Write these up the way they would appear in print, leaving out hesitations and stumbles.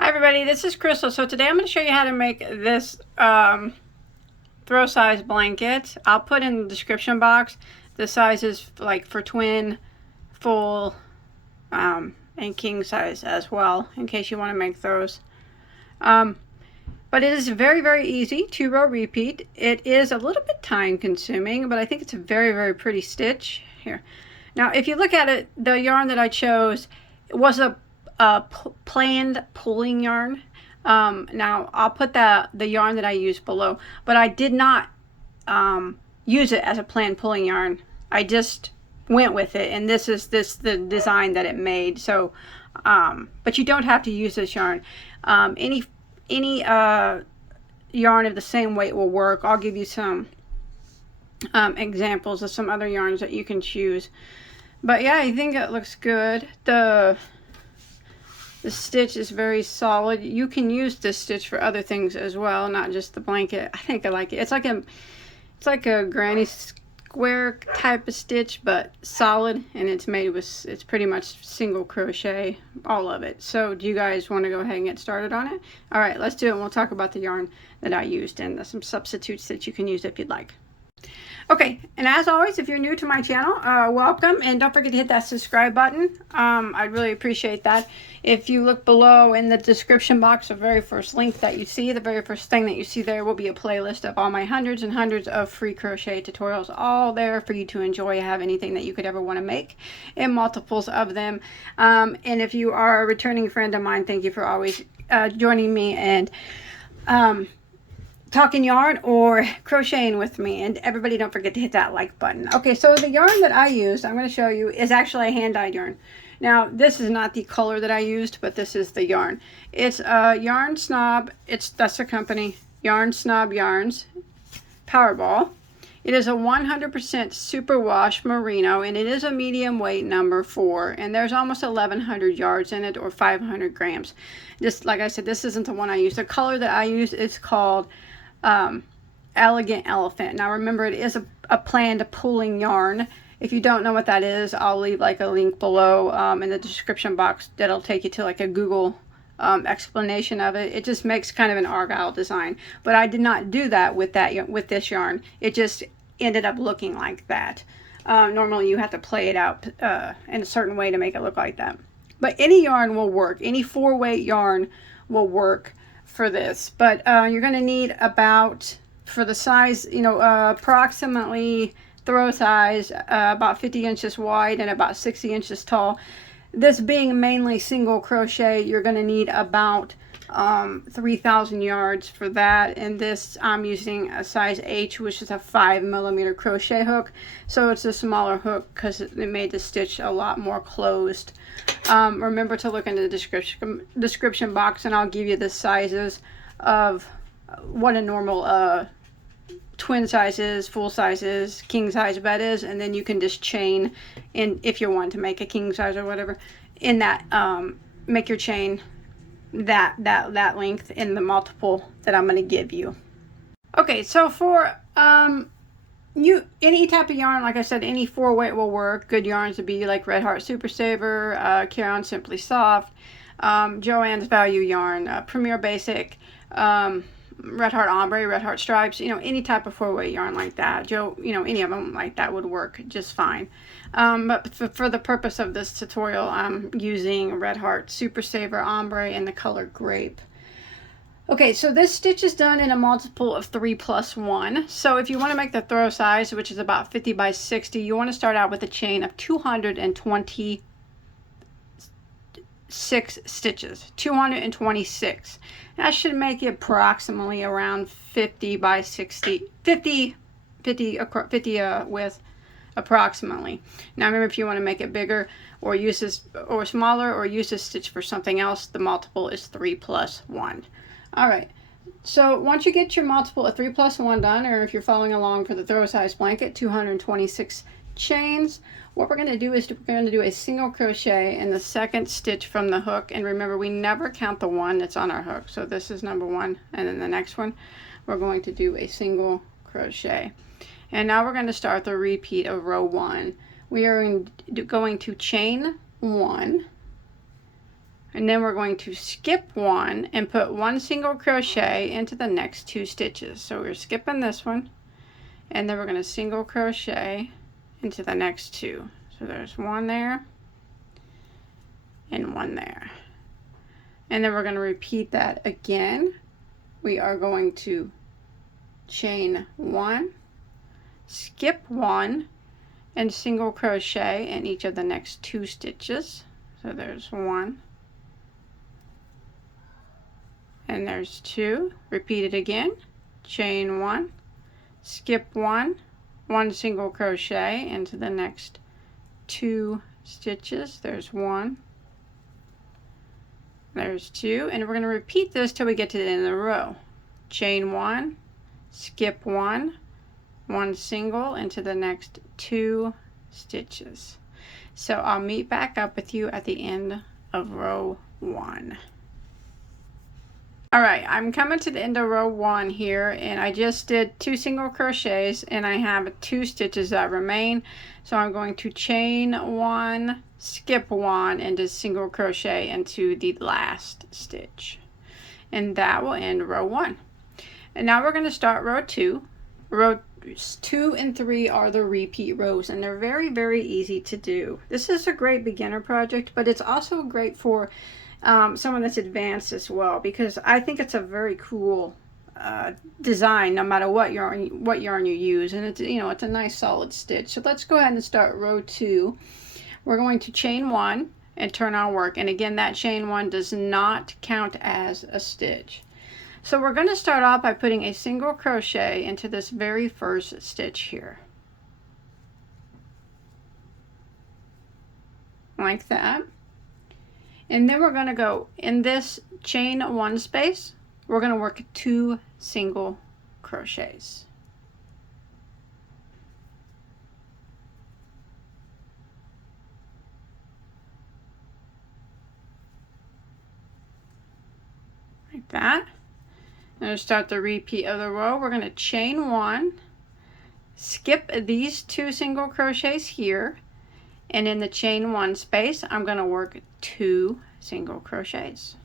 Hi everybody, this is Crystal. So today I'm going to show you how to make this throw size blanket. I'll put in the description box the sizes like for twin, full, and king size as well in case you want to make those. But it is very easy, 2-row repeat. It is a little bit time consuming, but I think it's a very pretty stitch here. Now if you look at it, the yarn that I chose was a planned pulling yarn. Now I'll put the yarn that I used below, but I did not use it as a planned pulling yarn. I just went with it, and this is the design that it made. So but you don't have to use this yarn. Any yarn of the same weight will work. I'll give you some examples of some other yarns that you can choose. But yeah, I think it looks good. The stitch is very solid. You can use this stitch for other things as well, not just the blanket. I think I like it. It's like a granny square type of stitch, but solid, and it's pretty much single crochet, all of it. So do you guys want to go ahead and get started on it? All right, let's do it, and we'll talk about the yarn that I used and some substitutes that you can use if you'd like. Okay, and as always, if you're new to my channel, welcome, and don't forget to hit that subscribe button. I'd really appreciate that. If you look below in the description box, the very first link that you see, the very first thing that you see there will be a playlist of all my hundreds and hundreds of free crochet tutorials, all there for you to enjoy. Have anything that you could ever want to make, and multiples of them. And if you are a returning friend of mine, thank you for always joining me and talking yarn or crocheting with me. And everybody, don't forget to hit that like button. Okay, so the yarn that I used, I'm going to show you, is actually a hand-dyed yarn. Now this is not the color that I used, but this is the yarn. It's Yarn Snob. That's the company, Yarn Snob Yarns Powerball. It is a 100% superwash merino, and it is a medium weight number 4, and there's almost 1,100 yards in it, or 500 grams. Just like I said, this isn't the one I used. The color that I used is called Elegant Elephant. Now remember, it is a planned pulling yarn. If you don't know what that is, I'll leave like a link below in the description box that'll take you to like a Google explanation of it. It just makes kind of an argyle design, but I did not do that with this yarn. It just ended up looking like that. Normally you have to play it out in a certain way to make it look like that, but any yarn will work. Any 4-weight yarn will work for this. But you're going to need about, for the size, approximately throw size, about 50 inches wide and about 60 inches tall. This being mainly single crochet, you're going to need about 3,000 yards for that. And this, I'm using a size H, which is a 5mm crochet hook. So it's a smaller hook because it made the stitch a lot more closed. Remember to look into the description box, and I'll give you the sizes of what a normal twin size is, full size is, king size bed is, and then you can just chain in if you want to make a king size or whatever. In that, make your chain that length in the multiple that I'm going to give you. Okay, so for any type of yarn, like I said, any 4-weight will work. Good yarns would be like Red Heart Super Saver, Caron Simply Soft, Joann's Value Yarn, Premier Basic, Red Heart Ombre, Red Heart Stripes, any type of 4-weight yarn like that. Any of them like that would work just fine. But for the purpose of this tutorial, I'm using Red Heart Super Saver Ombre in the color Grape. Okay, so this stitch is done in a multiple of 3 plus 1. So if you want to make the throw size, which is about 50 by 60, you want to start out with a chain of 226 stitches. 226. That should make it approximately around 50 by 60, 50 width approximately. Now remember, if you want to make it bigger or use this, or smaller, or use this stitch for something else, the multiple is 3 plus 1. Alright, so once you get your multiple of 3 plus 1 done, or if you're following along for the throw size blanket, 226 chains, what we're going to do is we're going to do a single crochet in the second stitch from the hook. And remember, we never count the one that's on our hook. So this is number 1, and then the next one we're going to do a single crochet. And now we're going to start the repeat of row 1. We are going to chain 1, And then we're going to skip one and put one single crochet into the next 2 stitches. So we're skipping this one, and then we're going to single crochet into the next 2. So there's one there and one there. And then we're going to repeat that again. We are going to chain 1, skip 1, and single crochet in each of the next 2 stitches. So there's 1 and there's 2. Repeat it again. Chain 1, skip 1, 1 single crochet into the next 2 stitches. There's 1, there's 2, and we're going to repeat this till we get to the end of the row. Chain 1, skip 1, 1 single into the next 2 stitches. So I'll meet back up with you at the end of row 1. Alright, I'm coming to the end of row 1 here, and I just did 2 single crochets, and I have 2 stitches that remain. So I'm going to chain 1, skip 1, and just single crochet into the last stitch. And that will end row 1. And now we're going to start row 2. Row 2 and 3 are the repeat rows, and they're very, very easy to do. This is a great beginner project, but it's also great for someone that's advanced as well, because I think it's a very cool design no matter what yarn you use, and it's, you know, it's a nice solid stitch. So let's go ahead and start row 2. We're going to chain 1 and turn our work, and again, that chain 1 does not count as a stitch. So we're going to start off by putting a single crochet into this very first stitch here, like that. And then we're going to go in this chain 1 space, we're going to work 2 single crochets. Like that. I'm going to start the repeat of the row. We're going to chain 1, skip these 2 single crochets here, and in the chain 1 space, I'm going to work 2 single crochets.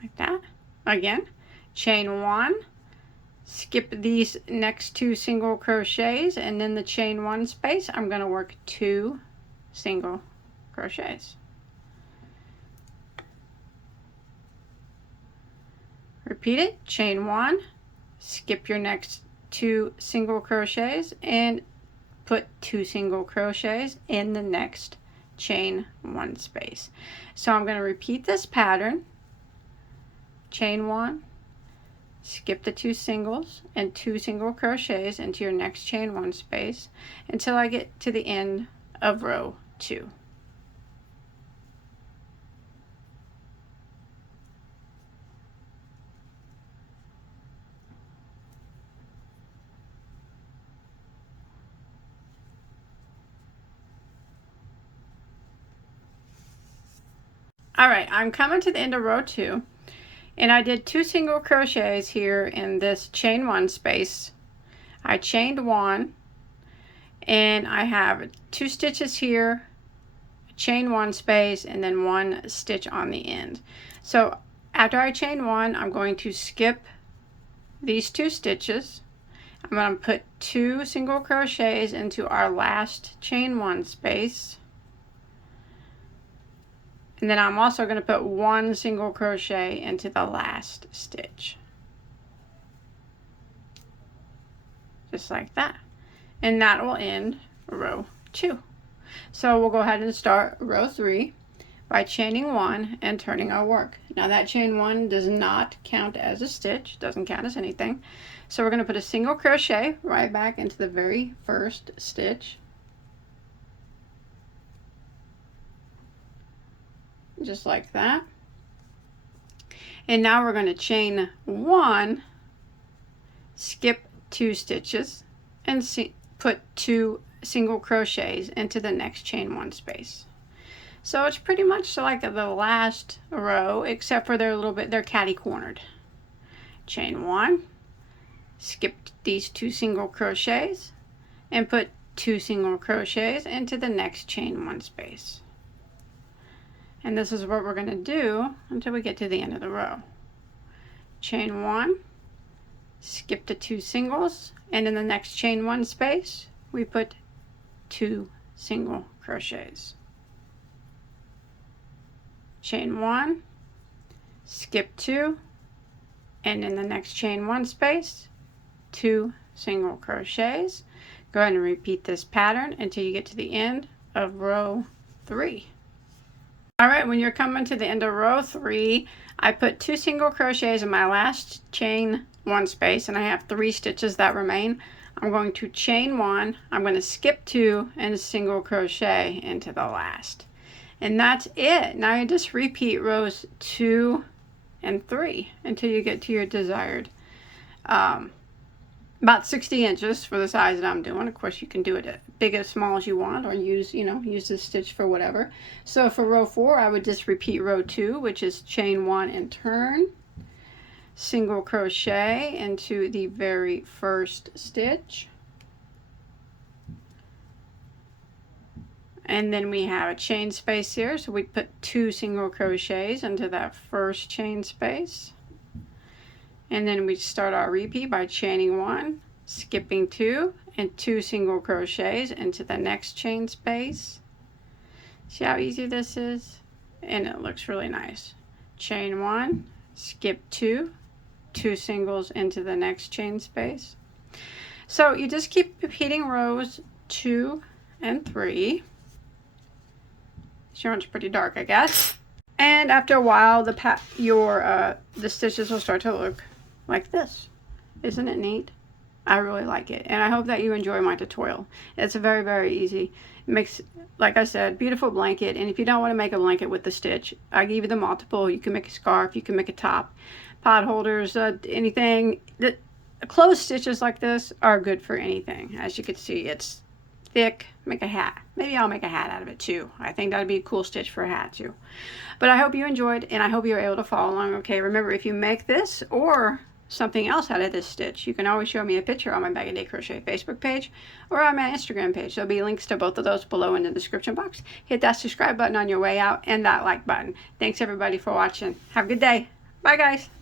Like that. Again, chain 1, skip these next 2 single crochets, and in the chain 1 space, I'm going to work 2 single crochets. Repeat it. Chain 1, skip your next 2 single crochets, and put 2 single crochets in the next chain 1 space. So I'm going to repeat this pattern. Chain 1, skip the 2 singles and 2 single crochets into your next chain 1 space until I get to the end of row 2. Alright, I'm coming to the end of row 2, and I did 2 single crochets here in this chain 1 space. I chained 1, and I have 2 stitches here, chain 1 space, and then 1 stitch on the end. So after I chain 1, I'm going to skip these 2 stitches. I'm going to put 2 single crochets into our last chain 1 space. And then I'm also going to put 1 single crochet into the last stitch. Just like that. And that will end row 2. So we'll go ahead and start row 3 by chaining 1 and turning our work. Now that chain 1 does not count as a stitch, doesn't count as anything. So we're going to put a single crochet right back into the very first stitch. Just like that. And now we're going to chain 1, skip 2 stitches, and put 2 single crochets into the next chain 1 space. So it's pretty much like the last row, except for they're catty cornered. Chain 1, skip these 2 single crochets, and put 2 single crochets into the next chain 1 space. And this is what we're going to do until we get to the end of the row. Chain 1, skip to 2 singles, and in the next chain 1 space we put 2 single crochets. Chain 1, skip 2, and in the next chain 1 space 2 single crochets. Go ahead and repeat this pattern until you get to the end of row 3. Alright, when you're coming to the end of row 3, I put 2 single crochets in my last chain 1 space, and I have 3 stitches that remain. I'm going to chain 1, I'm going to skip 2 and a single crochet into the last. And that's it. Now you just repeat rows 2 and 3 until you get to your desired about 60 inches for the size that I'm doing. Of course, you can do it as big as small as you want, or use this stitch for whatever. So for row 4, I would just repeat row 2, which is chain 1 and turn, single crochet into the very first stitch, and then we have a chain space here, so we put 2 single crochets into that first chain space. And then we start our repeat by chaining 1, skipping 2, and 2 single crochets into the next chain space. See how easy this is? And it looks really nice. Chain 1, skip 2, 2 singles into the next chain space. So you just keep repeating rows 2 and 3. This yarn's pretty dark, I guess. And after a while, the stitches will start to look like this. Isn't it neat? I really like it, and I hope that you enjoy my tutorial. It's very, very easy. It makes, like I said, beautiful blanket. And if you don't want to make a blanket with the stitch, I give you the multiple. You can make a scarf, you can make a top, pot holders, anything. The closed stitches like this are good for anything. As you can see, it's thick. Make a hat. Maybe I'll make a hat out of it too. I think that'd be a cool stitch for a hat too. But I hope you enjoyed, and I hope you were able to follow along. Okay, remember, if you make this or something else out of this stitch, you can always show me a picture on my Bagoday Crochet Facebook page or on my Instagram page. There'll be links to both of those below in the description box. Hit that subscribe button on your way out and that like button. Thanks everybody for watching. Have a good day. Bye guys.